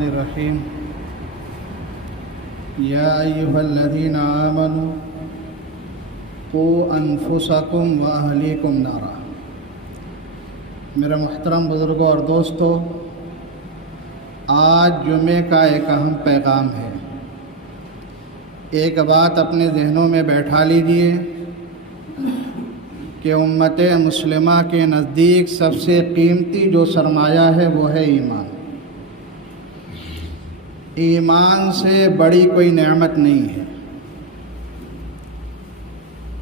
الرحمن الرحیم یا ایھا الذین آمنوا قوا انفسکم واہلیکم نارا۔ میرے محترم بزرگوں اور دوستو، آج جمعے کا ایک اہم پیغام ہے۔ ایک بات اپنے ذہنوں میں بیٹھا لیجئے کہ امت مسلمہ کے نزدیک سب سے قیمتی جو سرمایہ ہے وہ ہے ایمان۔ ایمان سے بڑی کوئی نعمت نہیں ہے۔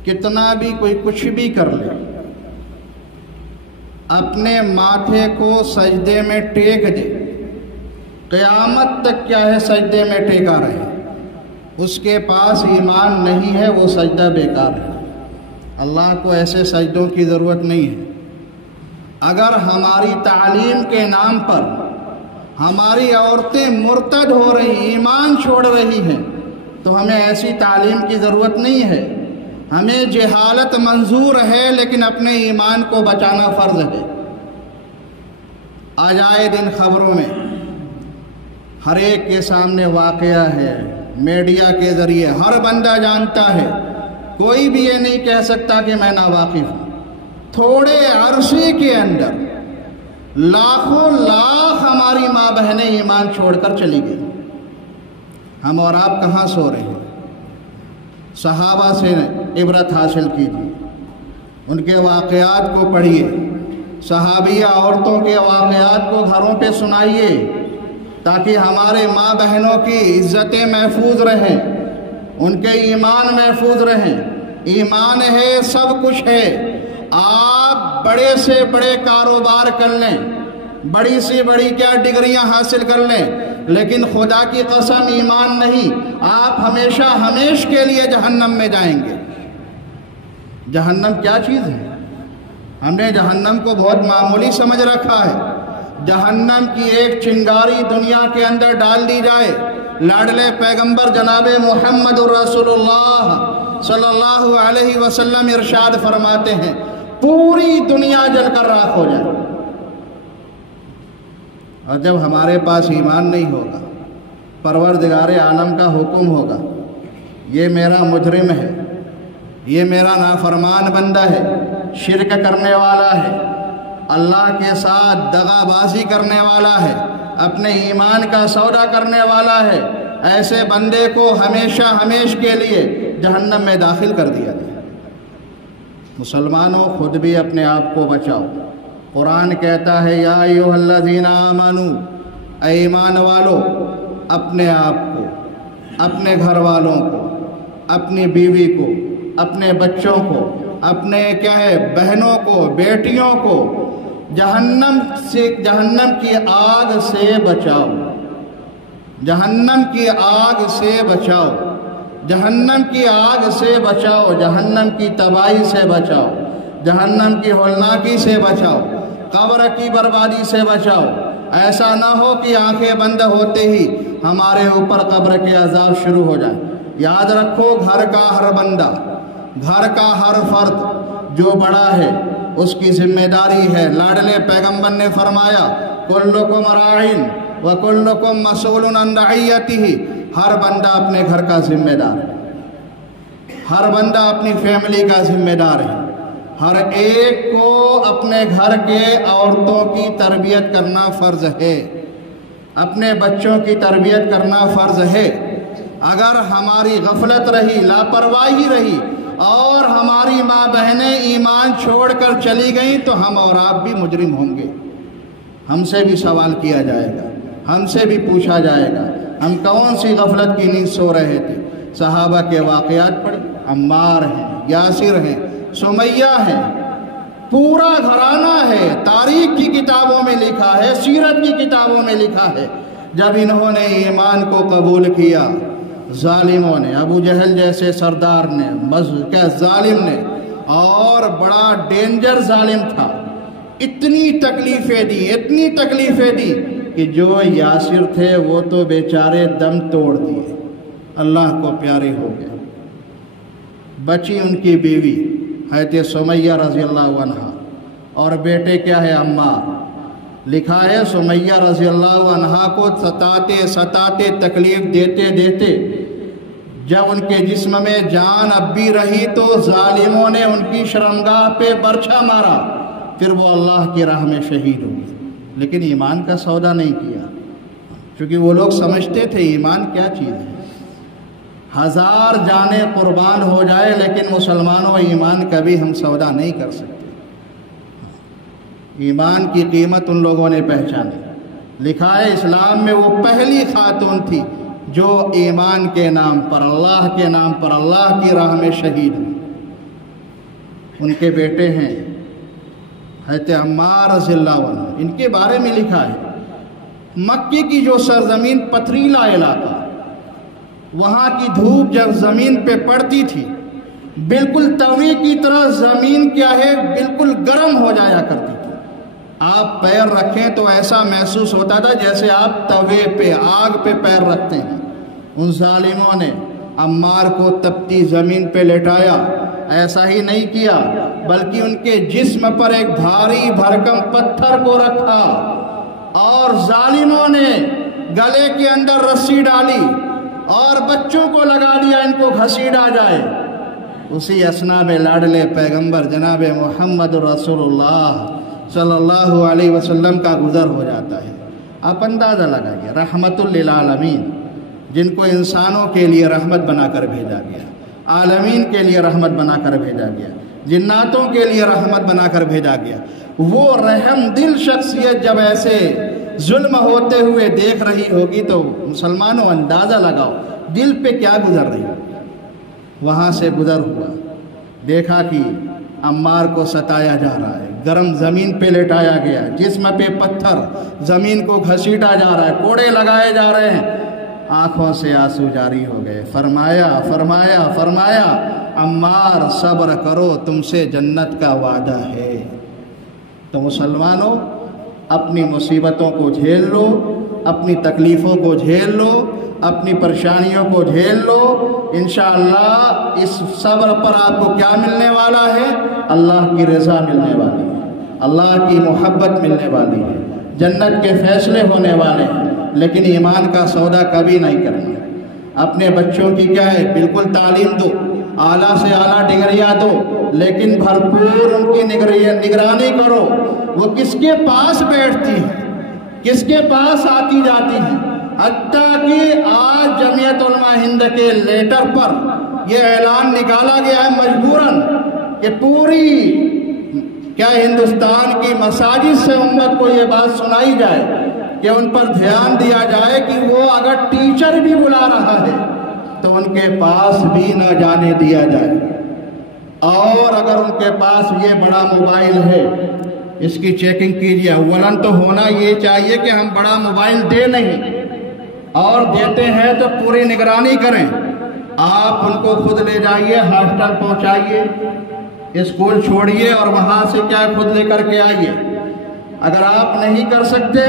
کتنا بھی کوئی کچھ بھی کر لے، اپنے ماتھے کو سجدے میں ٹیک دے، قیامت تک کیا ہے سجدے میں ٹیکا رہے، اس کے پاس ایمان نہیں ہے، وہ سجدہ بیکار ہے۔ اللہ کو ایسے سجدوں کی ضرورت نہیں ہے۔ اگر ہماری تعلیم کے نام پر ہماری عورتیں مرتد ہو رہی، ایمان چھوڑ رہی ہیں، تو ہمیں ایسی تعلیم کی ضرورت نہیں ہے۔ ہمیں جہالت منظور ہے، لیکن اپنے ایمان کو بچانا فرض ہے۔ آج آئے دن خبروں میں ہر ایک کے سامنے واقعہ ہے، میڈیا کے ذریعے ہر بندہ جانتا ہے، کوئی بھی یہ نہیں کہہ سکتا کہ میں ناواقف ہوں۔ تھوڑے عرصے کے اندر لاکھوں لاکھ ہماری ماں بہنیں ایمان چھوڑ کر چلی گئی۔ ہم اور آپ کہاں سو رہے ہیں؟ صحابہ سے عبرت حاصل کیجیے، ان کے واقعات کو پڑھیے، صحابیہ عورتوں کے واقعات کو گھروں پہ سنائیے، تاکہ ہمارے ماں بہنوں کی عزتیں محفوظ رہیں، ان کے ایمان محفوظ رہیں۔ ایمان ہے، سب کچھ ہے۔ آپ بڑے سے بڑے کاروبار کر لیں، بڑی سے بڑی کیا ڈگریاں حاصل کر لیں، لیکن خدا کی قسم ایمان نہیں، آپ ہمیشہ ہمیش کے لیے جہنم میں جائیں گے۔ جہنم کیا چیز ہے؟ ہم نے جہنم کو بہت معمولی سمجھ رکھا ہے۔ جہنم کی ایک چنگاری دنیا کے اندر ڈال دی جائے، لاڈلے پیغمبر جناب محمد رسول اللہ صلی اللہ علیہ وسلم ارشاد فرماتے ہیں، پوری دنیا جل کر راکھ ہو جائے۔ اور جب ہمارے پاس ایمان نہیں ہوگا، پروردگار عالم کا حکم ہوگا، یہ میرا مجرم ہے، یہ میرا نافرمان بندہ ہے، شرک کرنے والا ہے، اللہ کے ساتھ دغا بازی کرنے والا ہے، اپنے ایمان کا سودا کرنے والا ہے، ایسے بندے کو ہمیشہ ہمیش کے لیے جہنم میں داخل کر دیا جائے۔ مسلمانوں، خود بھی اپنے آپ کو بچاؤ۔ قرآن کہتا ہے یا ایھا الذین آمنوا، اے ایمان والو، اپنے آپ کو، اپنے گھر والوں کو، اپنی بیوی کو، اپنے بچوں کو، اپنے بہنوں کو، بیٹیوں کو جہنم کی آگ سے بچاؤ، جہنم کی آگ سے بچاؤ، جہنم کی آگ سے بچاؤ، جہنم کی تباہی سے بچاؤ، جہنم کی ہولناکی سے بچاؤ، قبر کی بربادی سے بچاؤ۔ ایسا نہ ہو کہ آنکھیں بند ہوتے ہی ہمارے اوپر قبر کے عذاب شروع ہو جائیں۔ یاد رکھو، گھر کا ہر بندہ، گھر کا ہر فرد جو بڑا ہے، اس کی ذمہ داری ہے۔ لاڈلے پیغمبر نے فرمایا، کلکم راعٍ وکلکم مسئول عن رعیتہ۔ ہر بندہ اپنے گھر کا ذمہ دار ہے، ہر بندہ اپنی فیملی کا ذمہ دار ہے۔ ہر ایک کو اپنے گھر کے عورتوں کی تربیت کرنا فرض ہے، اپنے بچوں کی تربیت کرنا فرض ہے۔ اگر ہماری غفلت رہی، لاپرواہی رہی، اور ہماری ماں بہنیں ایمان چھوڑ کر چلی گئیں، تو ہم اور آپ بھی مجرم ہوں گے۔ ہم سے بھی سوال کیا جائے گا، ہم سے بھی پوچھا جائے گا، ہم کون سی غفلت کی نیند سو رہے تھے۔ صحابہ کے واقعات پڑھ، عمار ہیں، یاسر ہیں، سمیہ ہیں، پورا گھرانہ ہے، تاریخ کی کتابوں میں لکھا ہے، سیرت کی کتابوں میں لکھا ہے۔ جب انہوں نے ایمان کو قبول کیا، ظالموں نے، ابو جہل جیسے سردار نے، ظالم نے، اور بڑا ڈینجر ظالم تھا، اتنی تکلیفیں دی، اتنی تکلیفیں دی کہ جو یاسر تھے وہ تو بیچارے دم توڑ دیے، اللہ کو پیارے ہو گئے۔ بچی ان کی بیوی حضرت سمیہ رضی اللہ عنہ، اور بیٹے کیا ہے عمار۔ لکھا ہے سمیہ رضی اللہ عنہا کو ستاتے تکلیف دیتے دیتے جب ان کے جسم میں جان اب بھی رہی تو ظالموں نے ان کی شرمگاہ پہ برچھا مارا، پھر وہ اللہ کی راہ میں شہید ہوئی، لیکن ایمان کا سودا نہیں کیا، کیونکہ وہ لوگ سمجھتے تھے ایمان کیا چیز ہے، 1000 جانیں قربان ہو جائے لیکن مسلمانوں ایمان کبھی ہم سودا نہیں کر سکتے۔ ایمان کی قیمت ان لوگوں نے پہچانی۔ لکھا ہے اسلام میں وہ پہلی خاتون تھی جو ایمان کے نام پر، اللہ کے نام پر، اللہ کی راہ میں شہید ہوئی۔ ان کے بیٹے ہیں حضرت عمار رضی اللہ عنہ، ان کے بارے میں لکھا ہے مکے کی جو سرزمین پتھریلا علاقہ، وہاں کی دھوپ جب زمین پہ پڑتی تھی بالکل توے کی طرح زمین کیا ہے بالکل گرم ہو جایا کرتی تھی، آپ پیر رکھیں تو ایسا محسوس ہوتا تھا جیسے آپ توے پہ آگ پہ پیر رکھتے ہیں۔ ان ظالموں نے عمار کو تپتی زمین پہ لٹایا، ایسا ہی نہیں کیا بلکہ ان کے جسم پر ایک بھاری بھرکم پتھر کو رکھا اور ظالموں نے گلے کے اندر رسی ڈالی اور بچوں کو لگا دیا ان کو گھسیٹا جائے۔ اسی اثنا میں لاڈلے پیغمبر جناب محمد رسول اللہ صلی اللہ علیہ وسلم کا گزر ہو جاتا ہے۔ آپ اندازہ لگائیے، رحمت للعالمین، جن کو انسانوں کے لیے رحمت بنا کر بھیجا گیا، عالمین کے لیے رحمت بنا کر بھیجا گیا، جناتوں کے لیے رحمت بنا کر بھیجا گیا، وہ رحم دل شخصیت جب ایسے ظلم ہوتے ہوئے دیکھ رہی ہوگی تو مسلمانوں اندازہ لگاؤ دل پہ کیا گزر رہی ہے۔ وہاں سے گزر ہوا، دیکھا کہ عمار کو ستایا جا رہا ہے، گرم زمین پہ لٹایا گیا، جسم پہ پتھر، زمین کو گھسیٹا جا رہا ہے، کوڑے لگائے جا رہے ہیں، آنکھوں سے آنسو جاری ہو گئے۔ فرمایا عمار صبر کرو، تم سے جنت کا وعدہ ہے۔ تو مسلمانوں اپنی مصیبتوں کو جھیل لو، اپنی تکلیفوں کو جھیل لو، اپنی پریشانیوں کو جھیل لو، انشاءاللہ اس صبر پر آپ کو کیا ملنے والا ہے؟ اللہ کی رضا ملنے والی ہے، اللہ کی محبت ملنے والی ہے، جنت کے فیصلے ہونے والے ہیں۔ لیکن ایمان کا سودا کبھی نہیں کرنا۔ اپنے بچوں کی کیا ہے بالکل تعلیم دو، اعلیٰ سے اعلیٰ ڈگریاں دو، لیکن بھرپور ان کی نگرانی کرو، وہ کس کے پاس بیٹھتی ہیں، کس کے پاس آتی جاتی ہیں۔ حتیٰ کہ آج جمعیت علماء ہند کے لیٹر پر یہ اعلان نکالا گیا ہے مجبوراً کہ پوری کیا ہندوستان کی مساجد سے امت کو یہ بات سنائی جائے کہ ان پر دھیان دیا جائے کہ وہ اگر ٹیچر بھی بلا رہا ہے تو ان کے پاس بھی نہ جانے دیا جائے، اور اگر ان کے پاس یہ بڑا موبائل ہے اس کی چیکنگ کیجیے۔ اولاً تو ہونا یہ چاہیے کہ ہم بڑا موبائل دے نہیں، اور دیتے ہیں تو پوری نگرانی کریں۔ آپ ان کو خود لے جائیے، ہاسٹل پہنچائیے، اسکول چھوڑیے اور وہاں سے کیا خود لے کر کے آئیے۔ اگر آپ نہیں کر سکتے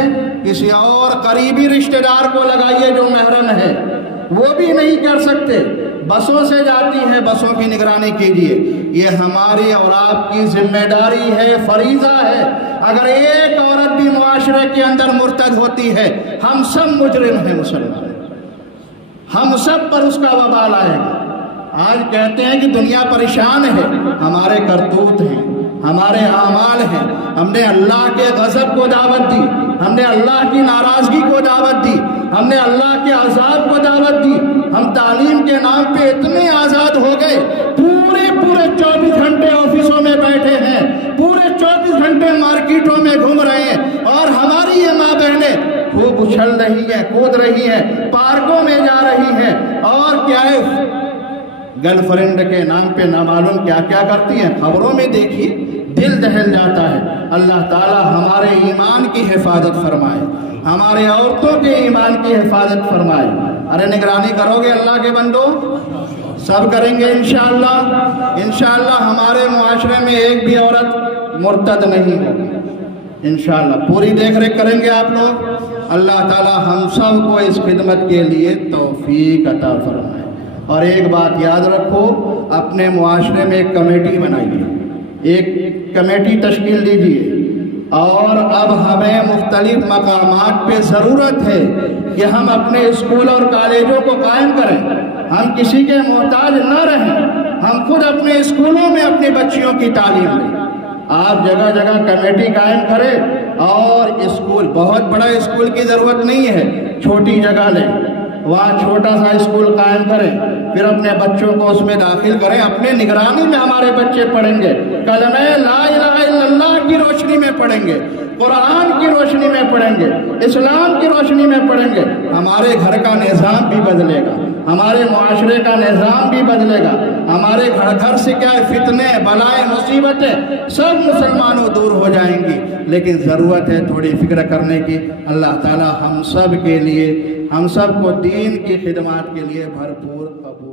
کسی اور قریبی رشتہ دار کو لگائیے جو محرم ہے، وہ بھی نہیں کر سکتے، بسوں سے جاتی ہیں، بسوں کی نگرانی کیجیے۔ یہ ہماری اور آپ کی ذمہ داری ہے، فریضہ ہے۔ اگر ایک عورت بھی معاشرے کے اندر مرتد ہوتی ہے، ہم سب مجرم ہیں مسلمان، ہم سب پر اس کا وبال آئے گا۔ آج کہتے ہیں کہ دنیا پریشان ہے، ہمارے کرتوت ہیں، ہمارے اعمال ہیں۔ ہم نے اللہ کے غضب کو دعوت دی، ہم نے اللہ کی ناراضگی کو دعوت دی، ہم نے اللہ کے عذاب کو دعوت دی۔ ہم تعلیم کے نام پہ اتنے آزاد ہو گئے، پورے 24 گھنٹے آفسوں میں بیٹھے ہیں، پورے 24 گھنٹے مارکیٹوں میں گھوم رہے ہیں، اور ہماری یہ ماں بہنیں خوب اچھل رہی ہیں، کود رہی ہیں، پارکوں میں جا رہی ہیں، اور کیا ہے گرل فرینڈ کے نام پہ نہ معلوم کیا کیا کرتی ہیں۔ خبروں میں دیکھیے، دل دہل جاتا ہے۔ اللہ تعالی ہمارے ایمان کی حفاظت فرمائے، ہمارے عورتوں کے ایمان کی حفاظت فرمائے۔ ارے نگرانی کرو گے اللہ کے بندو؟ سب کریں گے انشاءاللہ۔ انشاءاللہ ہمارے معاشرے میں ایک بھی عورت مرتد نہیں ہوگی، انشاءاللہ پوری دیکھ ریکھ کریں گے آپ لوگ۔ اللہ تعالی ہم سب کو اس خدمت کے لیے توفیق عطا فرمائے۔ اور ایک بات یاد رکھو، اپنے معاشرے میں ایک کمیٹی بنائیے، ایک کمیٹی تشکیل دیجیے، اور اب ہمیں مختلف مقامات پہ ضرورت ہے کہ ہم اپنے اسکول اور کالجوں کو قائم کریں، ہم کسی کے محتاج نہ رہیں، ہم خود اپنے اسکولوں میں اپنی بچیوں کی تعلیم دیں۔ آپ جگہ جگہ کمیٹی قائم کریں اور اسکول، بہت بڑا اسکول کی ضرورت نہیں ہے، چھوٹی جگہ لیں، وہاں چھوٹا سا اسکول قائم کریں، پھر اپنے بچوں کو اس میں داخل کریں، اپنے نگرانی میں ہمارے بچے پڑھیں گے، کلمہ لا الہ الا اللہ کی روشنی میں پڑھیں گے، قرآن کی روشنی میں پڑھیں گے، اسلام کی روشنی میں پڑھیں گے، ہمارے گھر کا نظام بھی بدلے گا، ہمارے معاشرے کا نظام بھی بدلے گا، ہمارے گھر سے کیا فتنے، بلائیں، مصیبتیں سب مسلمانوں دور ہو جائیں گی۔ لیکن ضرورت ہے تھوڑی فکر کرنے کی۔ اللہ تعالی ہم سب کے لیے، ہم سب کو دین کی خدمات کے لیے بھرپور قبول